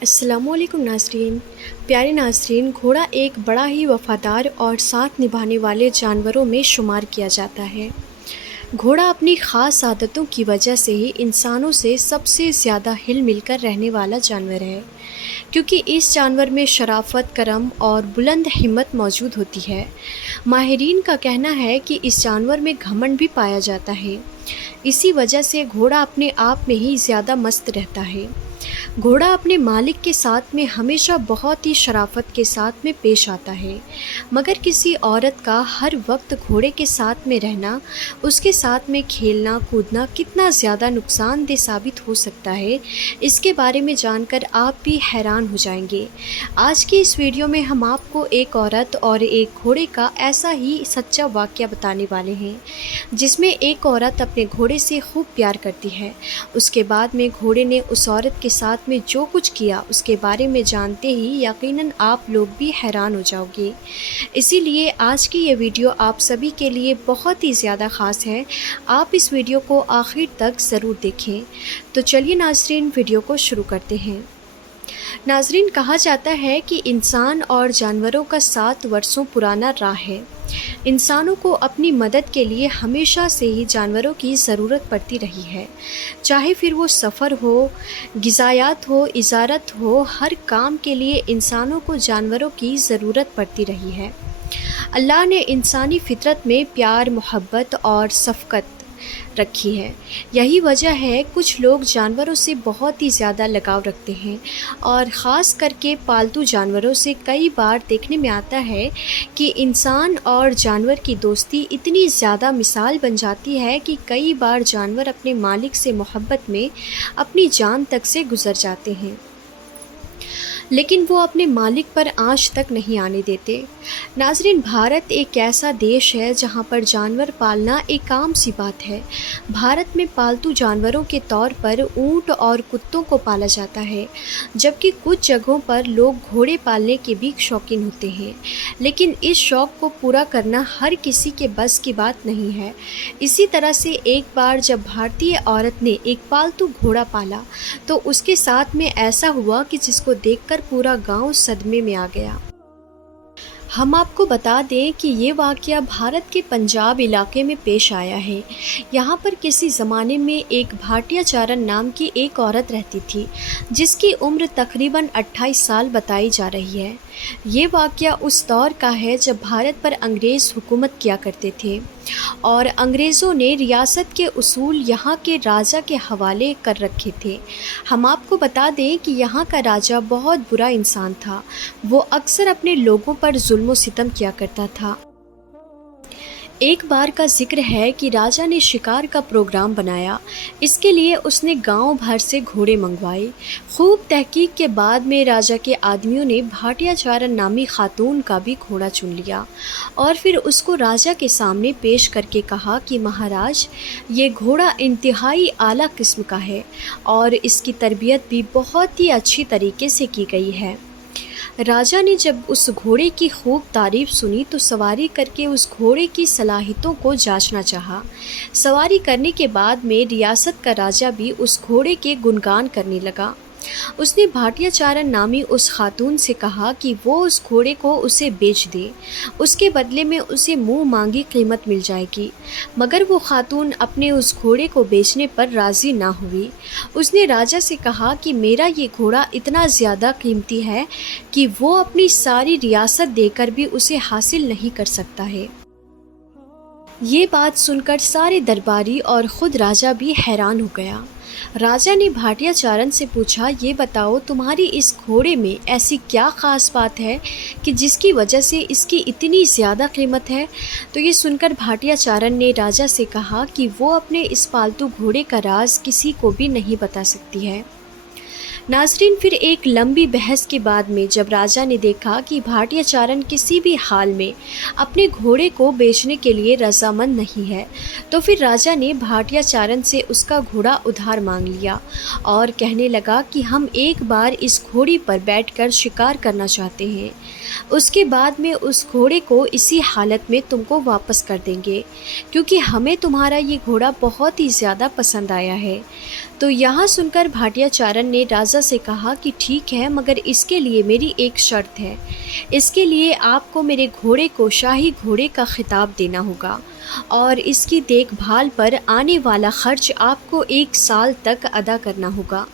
السلام علیکم ناظرین۔ پیارے ناظرین، گھوڑا ایک بڑا ہی وفادار اور ساتھ نبھانے والے جانوروں میں شمار کیا جاتا ہے۔ گھوڑا اپنی خاص عادتوں کی وجہ سے ہی انسانوں سے سب سے زیادہ ہل مل کر رہنے والا جانور ہے، کیونکہ اس جانور میں شرافت، کرم اور بلند ہمت موجود ہوتی ہے۔ ماہرین کا کہنا ہے کہ اس جانور میں گھمنڈ بھی پایا جاتا ہے، اسی وجہ سے گھوڑا اپنے آپ میں ہی زیادہ مست رہتا ہے۔ گھوڑا اپنے مالک کے ساتھ میں ہمیشہ بہت ہی شرافت کے ساتھ میں پیش آتا ہے، مگر کسی عورت کا ہر وقت گھوڑے کے ساتھ میں رہنا، اس کے ساتھ میں کھیلنا کودنا کتنا زیادہ نقصان دہ ثابت ہو سکتا ہے، اس کے بارے میں جان کر آپ بھی حیران ہو جائیں گے۔ آج کی اس ویڈیو میں ہم آپ کو ایک عورت اور ایک گھوڑے کا ایسا ہی سچا واقعہ بتانے والے ہیں، جس میں ایک عورت اپنے گھوڑے سے خوب پیار کرتی ہے، اس کے بعد میں گھوڑے نے اس عورت کے ساتھ میں جو کچھ کیا اس کے بارے میں جانتے ہی یقیناً آپ لوگ بھی حیران ہو جاؤ گے۔ اسی لیے آج کی یہ ویڈیو آپ سبھی کے لیے بہت ہی زیادہ خاص ہے، آپ اس ویڈیو کو آخر تک ضرور دیکھیں۔ تو چلیے ناظرین، ویڈیو کو شروع کرتے ہیں۔ ناظرین، کہا جاتا ہے کہ انسان اور جانوروں کا 7 برسوں پرانا راہ ہے۔ انسانوں کو اپنی مدد کے لیے ہمیشہ سے ہی جانوروں کی ضرورت پڑتی رہی ہے، چاہے پھر وہ سفر ہو، غذائیت ہو، اجارت ہو، ہر کام کے لیے انسانوں کو جانوروں کی ضرورت پڑتی رہی ہے۔ اللہ نے انسانی فطرت میں پیار، محبت اور شفقت رکھی ہے، یہی وجہ ہے کچھ لوگ جانوروں سے بہت ہی زیادہ لگاؤ رکھتے ہیں، اور خاص کر کے پالتو جانوروں سے کئی بار دیکھنے میں آتا ہے کہ انسان اور جانور کی دوستی اتنی زیادہ مثال بن جاتی ہے کہ کئی بار جانور اپنے مالک سے محبت میں اپنی جان تک سے گزر جاتے ہیں، لیکن وہ اپنے مالک پر آنچ تک نہیں آنے دیتے۔ ناظرین، بھارت ایک ایسا دیش ہے جہاں پر جانور پالنا ایک عام سی بات ہے۔ بھارت میں پالتو جانوروں کے طور پر اونٹ اور کتوں کو پالا جاتا ہے، جبکہ کچھ جگہوں پر لوگ گھوڑے پالنے کے بھی شوقین ہوتے ہیں، لیکن اس شوق کو پورا کرنا ہر کسی کے بس کی بات نہیں ہے۔ اسی طرح سے ایک بار جب بھارتی عورت نے ایک پالتو گھوڑا پالا تو اس کے ساتھ میں ایسا ہوا کہ جس کو دیکھ کر پورا گاؤں صدمے میں آ گیا۔ ہم آپ کو بتا دیں کہ یہ واقعہ بھارت کے پنجاب علاقے میں پیش آیا ہے۔ یہاں پر کسی زمانے میں ایک بھاٹیا چارن نام کی ایک عورت رہتی تھی، جس کی عمر تقریباً 28 سال بتائی جا رہی ہے۔ یہ واقعہ اس دور کا ہے جب بھارت پر انگریز حکومت کیا کرتے تھے، اور انگریزوں نے ریاست کے اصول یہاں کے راجا کے حوالے کر رکھے تھے۔ ہم آپ کو بتا دیں کہ یہاں کا راجا بہت برا انسان تھا، وہ اکثر اپنے لوگوں پر ظلم و ستم کیا کرتا تھا۔ ایک بار کا ذکر ہے کہ راجا نے شکار کا پروگرام بنایا، اس کے لیے اس نے گاؤں بھر سے گھوڑے منگوائے۔ خوب تحقیق کے بعد میں راجا کے آدمیوں نے بھاٹیا چارن نامی خاتون کا بھی گھوڑا چن لیا، اور پھر اس کو راجا کے سامنے پیش کر کے کہا کہ مہاراج، یہ گھوڑا انتہائی اعلیٰ قسم کا ہے، اور اس کی تربیت بھی بہت ہی اچھی طریقے سے کی گئی ہے۔ راجا نے جب اس گھوڑے کی خوب تعریف سنی تو سواری کر کے اس گھوڑے کی صلاحیتوں کو جانچنا چاہا۔ سواری کرنے کے بعد میں ریاست کا راجا بھی اس گھوڑے کے گنگان کرنے لگا۔ اس نے بھاٹیا چارن نامی اس خاتون سے کہا کہ وہ اس گھوڑے کو اسے بیچ دے، اس کے بدلے میں اسے منہ مانگی قیمت مل جائے گی، مگر وہ خاتون اپنے اس گھوڑے کو بیچنے پر راضی نہ ہوئی۔ اس نے راجا سے کہا کہ میرا یہ گھوڑا اتنا زیادہ قیمتی ہے کہ وہ اپنی ساری ریاست دے کر بھی اسے حاصل نہیں کر سکتا ہے۔ یہ بات سن کر سارے درباری اور خود راجا بھی حیران ہو گیا۔ راجا نے بھاٹیا چارن سے پوچھا، یہ بتاؤ تمہاری اس گھوڑے میں ایسی کیا خاص بات ہے کہ جس کی وجہ سے اس کی اتنی زیادہ قیمت ہے؟ تو یہ سن کر بھاٹیا چارن نے راجا سے کہا کہ وہ اپنے اس پالتو گھوڑے کا راز کسی کو بھی نہیں بتا سکتی ہے۔ ناظرین، پھر ایک لمبی بحث کے بعد میں جب راجا نے دیکھا کہ بھاٹیا چارن کسی بھی حال میں اپنے گھوڑے کو بیچنے کے لیے رضامند نہیں ہے، تو پھر راجا نے بھاٹیا چارن سے اس کا گھوڑا ادھار مانگ لیا، اور کہنے لگا کہ ہم ایک بار اس گھوڑی پر بیٹھ کر شکار کرنا چاہتے ہیں، اس کے بعد میں اس گھوڑے کو اسی حالت میں تم کو واپس کر دیں گے، کیونکہ ہمیں تمہارا یہ گھوڑا بہت ہی زیادہ پسند آیا ہے۔ تو یہاں سن کر بھاٹیا چارن نے راجا غصہ سے کہا کہ ٹھیک ہے، مگر اس کے لیے میری ایک شرط ہے۔ اس کے لیے آپ کو میرے گھوڑے کو شاہی گھوڑے کا خطاب دینا ہوگا اور اس کی دیکھ بھال پر آنے والا خرچ آپ کو 1 سال تک ادا کرنا ہوگا۔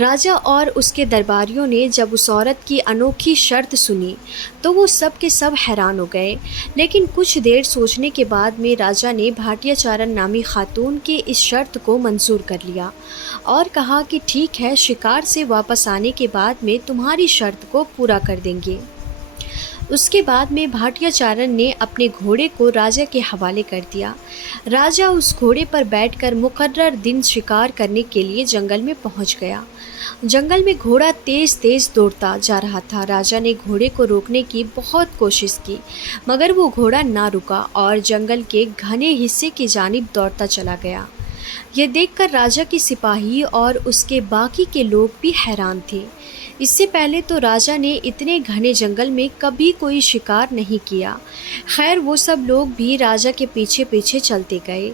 راجہ اور اس کے درباریوں نے جب اس عورت کی انوکھی شرط سنی تو وہ سب کے سب حیران ہو گئے، لیکن کچھ دیر سوچنے کے بعد میں راجہ نے بھاٹیا چارن نامی خاتون کے اس شرط کو منظور کر لیا اور کہا کہ ٹھیک ہے، شکار سے واپس آنے کے بعد میں تمہاری شرط کو پورا کر دیں گے۔ اس کے بعد میں بھاٹیا چارن نے اپنے گھوڑے کو راجہ کے حوالے کر دیا۔ راجہ اس گھوڑے پر بیٹھ کر مقرر دن شکار کرنے کے لیے جنگل میں پہنچ گیا۔ جنگل میں گھوڑا تیز تیز دوڑتا جا رہا تھا۔ راجہ نے گھوڑے کو روکنے کی بہت کوشش کی، مگر وہ گھوڑا نہ رکا اور جنگل کے گھنے حصے کی جانب دوڑتا چلا گیا۔ یہ دیکھ کر راجہ کے سپاہی اور اس کے باقی کے لوگ بھی حیران تھے۔ اس سے پہلے تو راجہ نے اتنے گھنے جنگل میں کبھی کوئی شکار نہیں کیا۔ خیر، وہ سب لوگ بھی راجہ کے پیچھے پیچھے چلتے گئے۔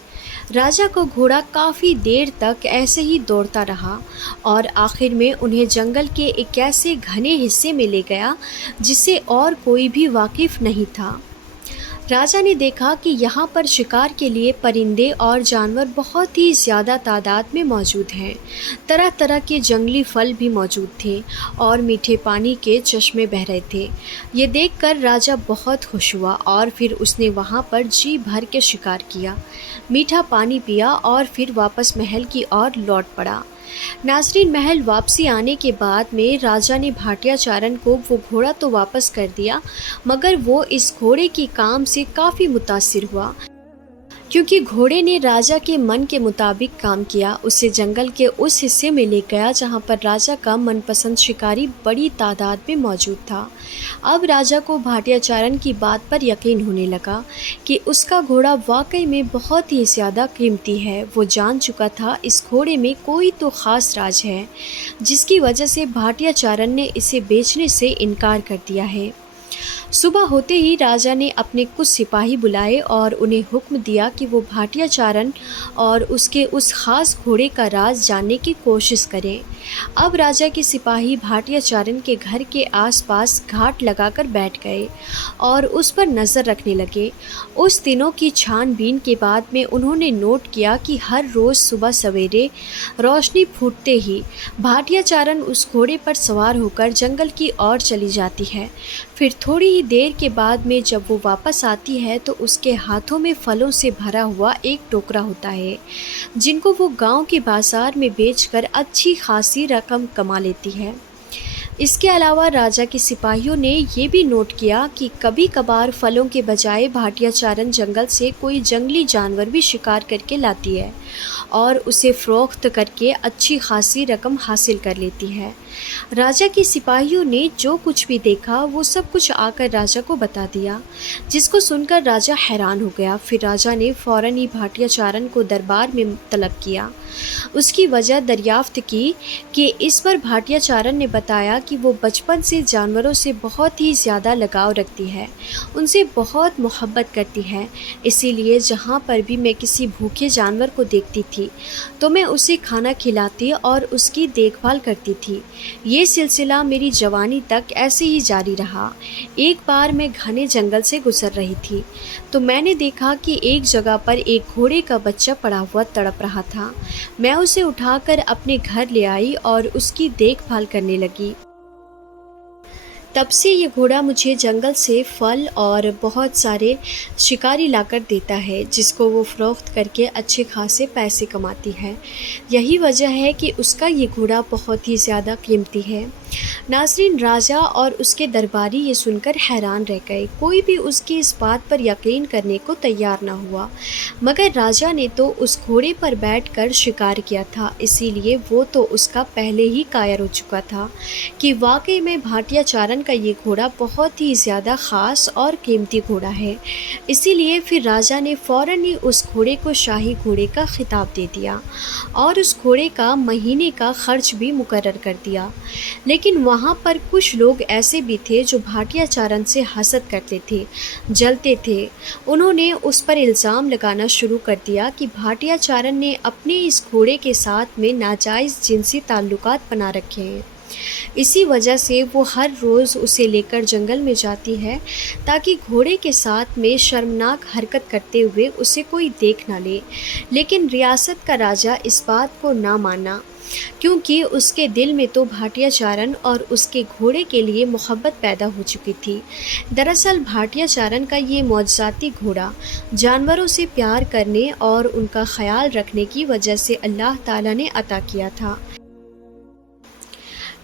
راجہ کا گھوڑا کافی دیر تک ایسے ہی دوڑتا رہا اور آخر میں انہیں جنگل کے ایک ایسے گھنے حصے میں لے گیا جس سے اور کوئی بھی واقف نہیں تھا۔ راجہ نے دیکھا کہ یہاں پر شکار کے لیے پرندے اور جانور بہت ہی زیادہ تعداد میں موجود ہیں۔ طرح طرح کے جنگلی پھل بھی موجود تھے اور میٹھے پانی کے چشمے بہہ رہے تھے۔ یہ دیکھ کر راجہ بہت خوش ہوا اور پھر اس نے وہاں پر جی بھر کے شکار کیا، میٹھا پانی پیا اور پھر واپس محل کی اور لوٹ پڑا۔ ناظرین، محل واپسی آنے کے بعد میں راجہ نے بھاٹیا چارن کو وہ گھوڑا تو واپس کر دیا، مگر وہ اس گھوڑے کی کام سے کافی متاثر ہوا، کیونکہ گھوڑے نے راجہ کے من کے مطابق کام کیا۔ اسے جنگل کے اس حصے میں لے گیا جہاں پر راجہ کا من پسند شکاری بڑی تعداد میں موجود تھا۔ اب راجہ کو بھاٹیا چارن کی بات پر یقین ہونے لگا کہ اس کا گھوڑا واقعی میں بہت ہی زیادہ قیمتی ہے۔ وہ جان چکا تھا اس گھوڑے میں کوئی تو خاص راز ہے جس کی وجہ سے بھاٹیا چارن نے اسے بیچنے سے انکار کر دیا ہے۔ صبح ہوتے ہی راجہ نے اپنے کچھ سپاہی بلائے اور انہیں حکم دیا کہ وہ بھاٹیا چارن اور اس کے اس خاص گھوڑے کا راز جاننے کی کوشش کریں۔ اب راجہ کے سپاہی بھاٹیا چارن کے گھر کے آس پاس گھاٹ لگا کر بیٹھ گئے اور اس پر نظر رکھنے لگے۔ اس دنوں کی چھان بین کے بعد میں انہوں نے نوٹ کیا کہ ہر روز صبح سویرے روشنی پھوٹتے ہی بھاٹیا چارن اس گھوڑے پر سوار ہو کر جنگل کی اور چلی جاتی ہے۔ پھر تھوڑی ہی دیر کے بعد میں جب وہ واپس آتی ہے تو اس کے ہاتھوں میں پھلوں سے بھرا ہوا ایک ٹوکرا ہوتا ہے، جن کو وہ گاؤں کے بازار میں بیچ کر اچھی خاصی رقم کما لیتی ہے۔ اس کے علاوہ راجہ کے سپاہیوں نے یہ بھی نوٹ کیا کہ کبھی کبھار پھلوں کے بجائے بھاٹیا چارن جنگل سے کوئی جنگلی جانور بھی شکار کر کے لاتی ہے اور اسے فروخت کر کے اچھی خاصی رقم حاصل کر لیتی ہے۔ راجہ کے سپاہیوں نے جو کچھ بھی دیکھا وہ سب کچھ آ کر راجہ کو بتا دیا، جس کو سن کر راجہ حیران ہو گیا۔ پھر راجہ نے فوراً ہی بھاٹیا چارن کو دربار میں طلب کیا۔ اس کی وجہ دریافت کی کہ اس پر بھاٹیا چارن نے بتایا کہ وہ بچپن سے جانوروں سے بہت ہی زیادہ لگاؤ رکھتی ہے، ان سے بہت محبت کرتی ہے، اسی لیے جہاں پر بھی میں کسی بھوکے جانور کو دیکھتی تھی تو میں اسے کھانا کھلاتی اور اس کی دیکھ بھال کرتی تھی۔ یہ سلسلہ میری جوانی تک ایسے ہی جاری رہا۔ ایک بار میں گھنے جنگل سے گزر رہی تھی تو میں نے دیکھا کہ ایک جگہ پر ایک گھوڑے کا بچہ پڑا ہوا تڑپ رہا تھا۔ میں اسے اٹھا کر اپنے گھر لے آئی اور اس کی دیکھ بھال کرنے لگی۔ تب سے یہ گھوڑا مجھے جنگل سے پھل اور بہت سارے شکاری لا کر دیتا ہے، جس کو وہ فروخت کر کے اچھے خاصے پیسے کماتی ہے۔ یہی وجہ ہے کہ اس کا یہ گھوڑا بہت ہی زیادہ قیمتی ہے۔ ناظرین، راجہ اور اس کے درباری یہ سن کر حیران رہ گئے۔ کوئی بھی اس کی اس بات پر یقین کرنے کو تیار نہ ہوا، مگر راجہ نے تو اس گھوڑے پر بیٹھ کر شکار کیا تھا، اسی لیے وہ تو اس کا پہلے ہی قائر ہو چکا تھا کہ واقعی میں بھاٹیا چارن کا یہ گھوڑا بہت ہی زیادہ خاص اور قیمتی گھوڑا ہے۔ اسی لیے پھر راجہ نے فوراً ہی اس گھوڑے کو شاہی گھوڑے کا خطاب دے دیا اور اس گھوڑے کا مہینے کا خرچ بھی مقرر کر دیا۔ لیکن وہاں پر کچھ لوگ ایسے بھی تھے جو بھاٹیا چارن سے حسد کرتے تھے، جلتے تھے۔ انہوں نے اس پر الزام لگانا شروع کر دیا کہ بھاٹیا چارن نے اپنے اس گھوڑے کے ساتھ میں ناجائز جنسی تعلقات بنا رکھے ہیں۔ اسی وجہ سے وہ ہر روز اسے لے کر جنگل میں جاتی ہے تاکہ گھوڑے کے ساتھ میں شرمناک حرکت کرتے ہوئے اسے کوئی دیکھ نہ لے، لیکن ریاست کا راجا اس بات کو نہ مانا، کیونکہ اس کے دل میں تو بھاٹیا چارن اور اس کے گھوڑے کے لیے محبت پیدا ہو چکی تھی۔ دراصل بھاٹیا چارن کا یہ معجزاتی گھوڑا جانوروں سے پیار کرنے اور ان کا خیال رکھنے کی وجہ سے اللہ تعالیٰ نے عطا کیا تھا۔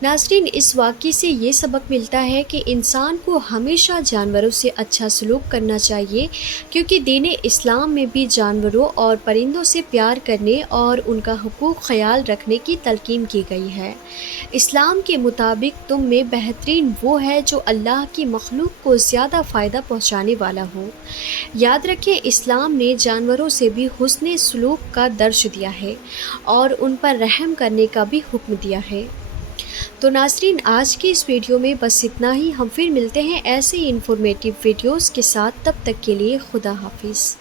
ناظرین، اس واقعے سے یہ سبق ملتا ہے کہ انسان کو ہمیشہ جانوروں سے اچھا سلوک کرنا چاہیے، کیونکہ دین اسلام میں بھی جانوروں اور پرندوں سے پیار کرنے اور ان کا حقوق خیال رکھنے کی تلقین کی گئی ہے۔ اسلام کے مطابق تم میں بہترین وہ ہے جو اللہ کی مخلوق کو زیادہ فائدہ پہنچانے والا ہو۔ یاد رکھیں، اسلام نے جانوروں سے بھی حسن سلوک کا درس دیا ہے اور ان پر رحم کرنے کا بھی حکم دیا ہے۔ تو ناظرین، آج کی اس ویڈیو میں بس اتنا ہی۔ ہم پھر ملتے ہیں ایسے ہی انفارمیٹیو ویڈیوز کے ساتھ، تب تک کے لیے خدا حافظ۔